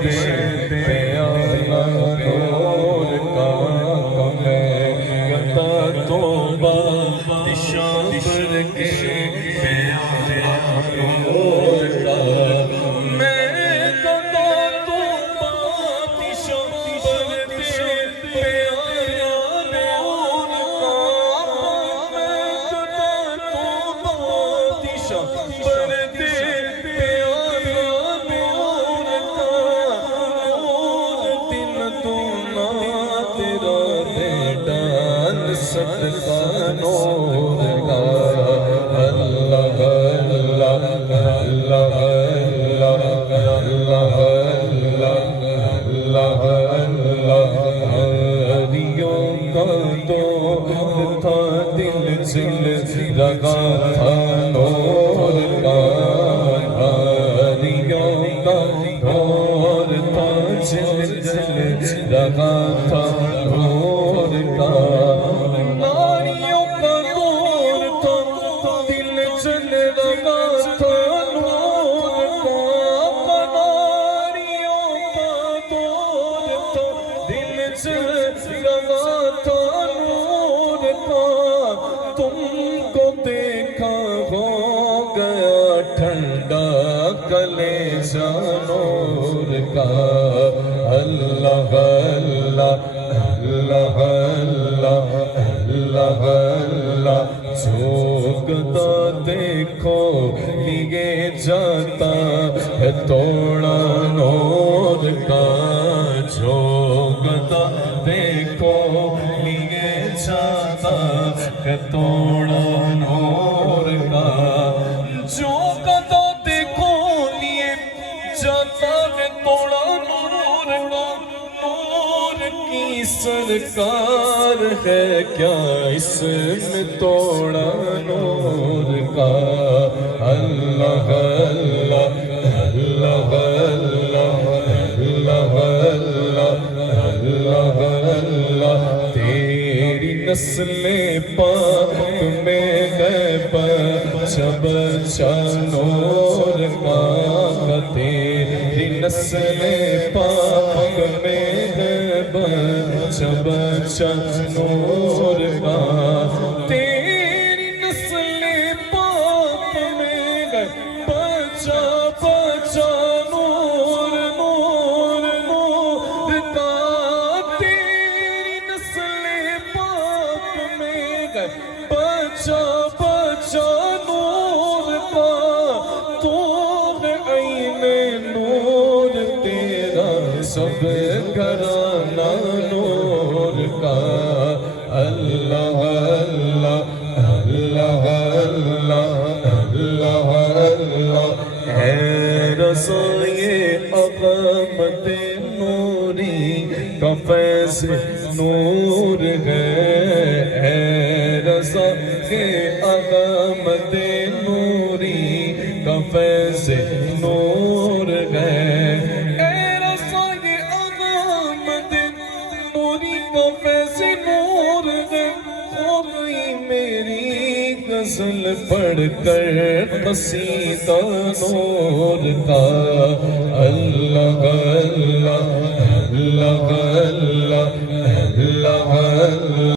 پیالہ نور کا گتا توبہ دشان پر کے پیالہ نور کا میں گتا توبہ دشان پر کے پیالہ نور کا میں گتا توبہ دشان پر کے صدقہ نور کا اللہ اللہ اللہ اللہ اللہ اللہ ہریوں کا تو تھا دل چل لگا تھا نور کا ہریوں کا دور تھا چل لگا تھا نور کا تم کو دیکھا ہو گیا ٹھنڈا کلیجہ نور کا اللہ اللہ اللہ اللہ اللہ اللہ جھوکتا دیکھو لیے جاتا ہے توڑا نور کا جھوکتا دیکھو لیے جاتا ہے توڑا نور کا جھوکتا دیکھو لیے جاتا ہے توڑا نور کا نور کی سرکار ہے کیا اس میں توڑا نور کا اللہ اللہ اللہ اللہ اللہ اللہ تیری نسل پاک میں گئے بچہ بچہ نور کا تیری نسل پاک میں گئے بچہ بچہ نور کا تیری نسل پاک میں گئے بچہ بچہ نور نور نور کا تیری نسل پاک میں گئے بچہ بچہ نور کا تو عین نور تیرا سب گھرانہ نور کا اللہ اللہ اللہ اللہ اللہ ہے رسائے عظمت نوری کا فیض نور ہے رسائے عظمت نوری کا فیض نور ہے غزل پڑھ کر قصیدہ نور کا اللہ اللہ اللہ